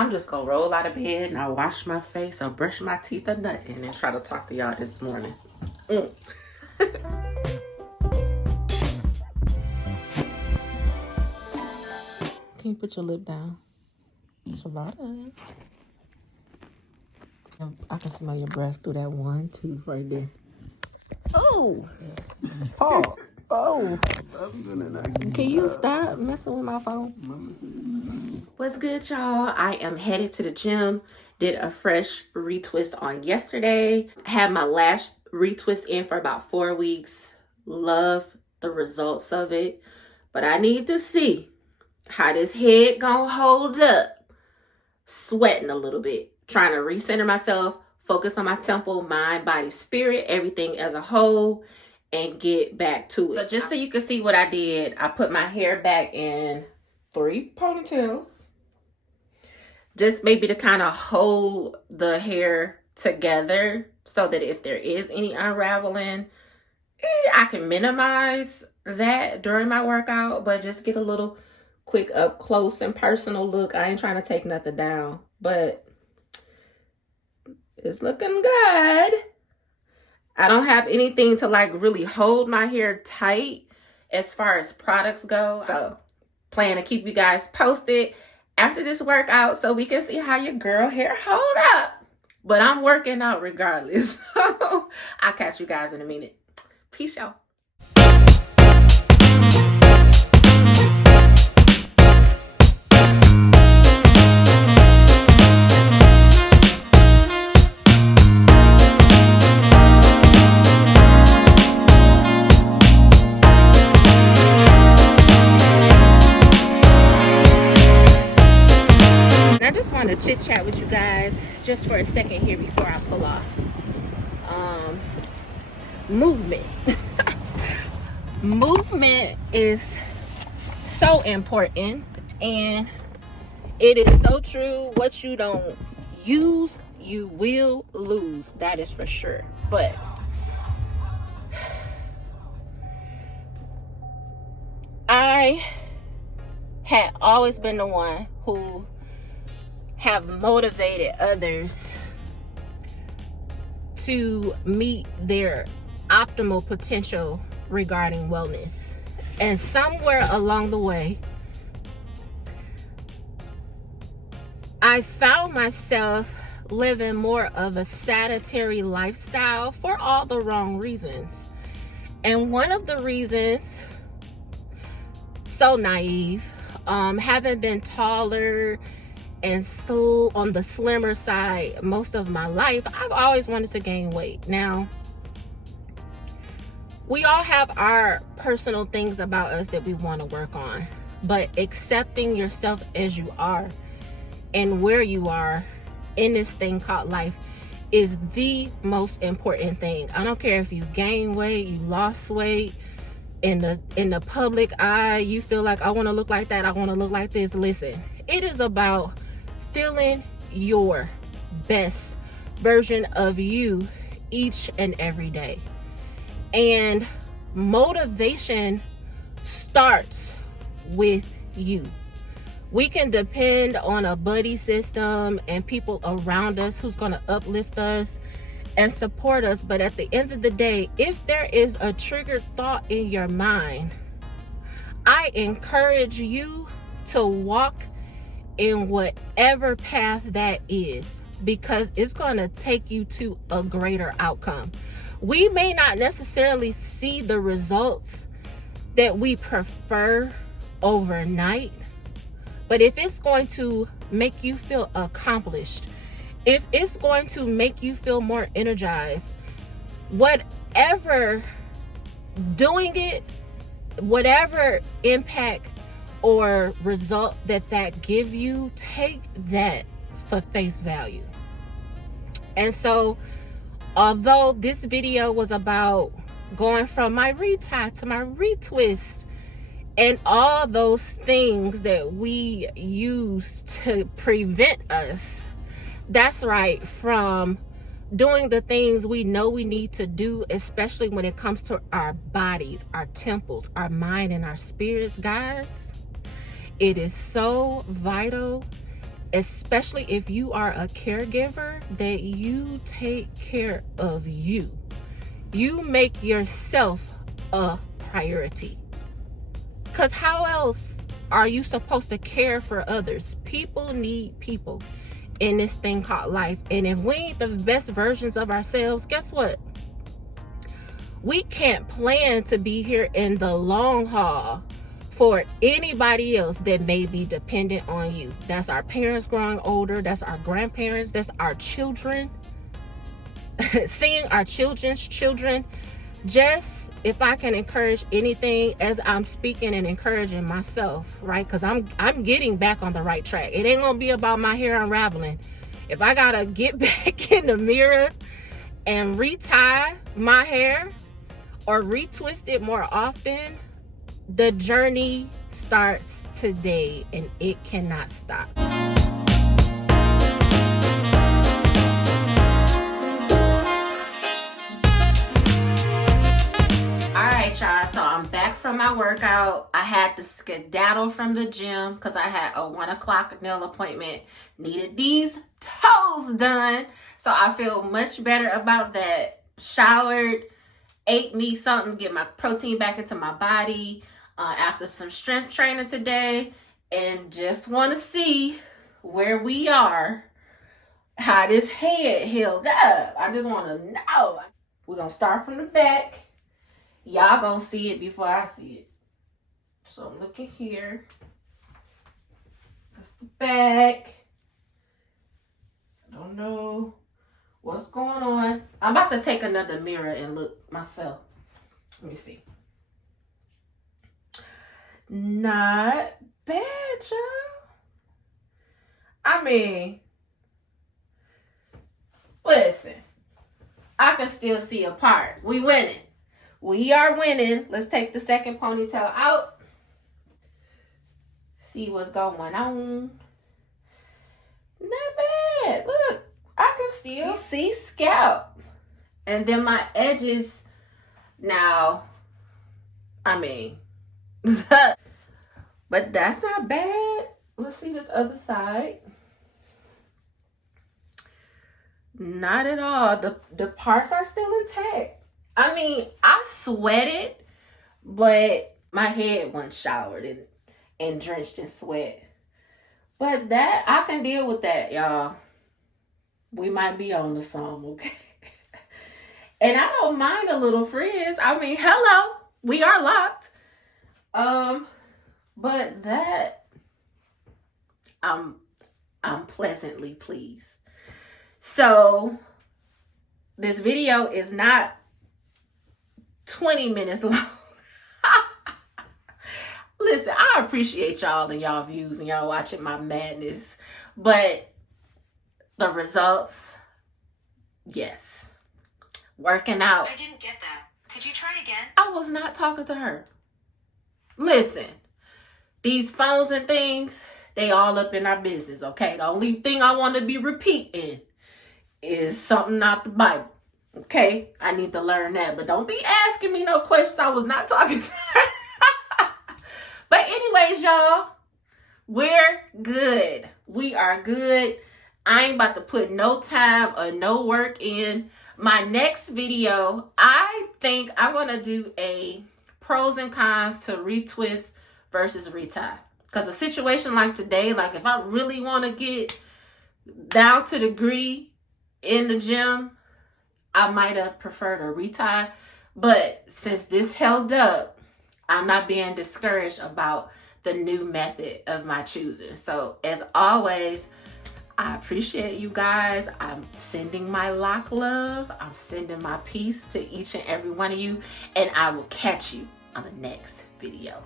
I'm just gonna roll out of bed and I'll wash my face or brush my teeth or nothing and try to talk to y'all this morning. Can you put your lip down? Savannah. I can smell your breath through that one tooth right there. Oh! Paul! Oh! Can you stop messing with my phone? What's good, y'all? I am headed to the gym. Did a fresh retwist on yesterday. Had my last retwist in for about 4 weeks. Love the results of it. But I need to see how this head gonna hold up. Sweating a little bit. Trying to recenter myself. Focus on my temple, mind, body, spirit, everything as a whole, and get back to it. So just so you can see what I did, I put my hair back in 3 ponytails. Just maybe to kind of hold the hair together so that if there is any unraveling, I can minimize that during my workout, but just get a little quick up close and personal look. I ain't trying to take nothing down, but it's looking good. I don't have anything to like really hold my hair tight as far as products go. So plan to keep you guys posted after this workout so we can see how your girl hair hold up. But I'm working out regardless. So I'll catch you guys in a minute. Peace out. To chit chat with you guys just for a second here before I pull off. Movement. Movement is so important, and it is so true. What you don't use, you will lose. That is for sure. But I had always been the one who have motivated others to meet their optimal potential regarding wellness. And somewhere along the way, I found myself living more of a sedentary lifestyle for all the wrong reasons. And one of the reasons, so naive, having been taller and so on the slimmer side most of my life, I've always wanted to gain weight. Now, we all have our personal things about us that we want to work on, but accepting yourself as you are and where you are in this thing called life is the most important thing. I don't care if you gain weight, you lost weight, in the public eye, you feel like I want to look like that, I want to look like this. Listen, it is about feeling your best version of you each and every day. And motivation starts with you. We can depend on a buddy system and people around us who's going to uplift us and support us. But at the end of the day, if there is a triggered thought in your mind, I encourage you to walk in whatever path that is, because it's going to take you to a greater outcome. We may not necessarily see the results that we prefer overnight, but if it's going to make you feel accomplished, if it's going to make you feel more energized, whatever doing it, whatever impact or result that give you, take that for face value. And so, although this video was about going from my retie to my retwist and all those things that we use to prevent us, that's right, from doing the things we know we need to do, especially when it comes to our bodies, our temples, our mind, and our spirits, guys. It is so vital especially if you are a caregiver, that you take care of you. You make yourself a priority. Because how else are you supposed to care for others? People need people in this thing called life. And if we ain't the best versions of ourselves, guess what? We can't plan to be here in the long haul for anybody else that may be dependent on you. That's our parents growing older. That's our grandparents. That's our children. Seeing our children's children. Just, if I can encourage anything as I'm speaking and encouraging myself, right? Because I'm getting back on the right track. It ain't gonna be about my hair unraveling. If I gotta get back in the mirror and retie my hair or retwist it more often, the journey starts today and it cannot stop. Y'all, so I'm back from my workout. I had to skedaddle from the gym because I had a 1 o'clock nail appointment. Needed these toes done, so I feel much better about that. Showered, ate me something, get my protein back into my body after some strength training today, and just want to see where we are, how this head held up. I just want to know. We're gonna start from the back. Y'all gonna see it before I see it. So I'm looking here. That's the back. I don't know what's going on. I'm about to take another mirror and look myself. Let me see. Not bad, y'all. I mean, listen, I can still see a part. We winning. We are winning. Let's take the second ponytail out. See what's going on. Not bad. Look, I can still see scalp. And then my edges now, I mean, but that's not bad. Let's see this other side. Not at all. The parts are still intact. I mean, I sweated, but my head wasn't showered and drenched in sweat. But that, I can deal with that, y'all. We might be on to some, okay? And I don't mind a little frizz. I mean, hello, we are locked. But that, I'm pleasantly pleased. So, this video is not 20 minutes long. Listen, I appreciate y'all and y'all views and y'all watching my madness, but the results, yes. Working out. I didn't get that. Could you try again? I was not talking to her. Listen, these phones and things, they all up in our business, okay? The only thing I want to be repeating is something out the Bible. Okay, I need to learn that, but don't be asking me no questions. I was not talking to her. But anyways, y'all, we're good. We are good. I ain't about to put no time or no work in. My next video, I think I'm going to do a pros and cons to retwist versus retie. Because a situation like today, like if I really want to get down to the gritty in the gym, I might have preferred a retie, but since this held up, I'm not being discouraged about the new method of my choosing. So as always, I appreciate you guys. I'm sending my Loc love. I'm sending my peace to each and every one of you, and I will catch you on the next video.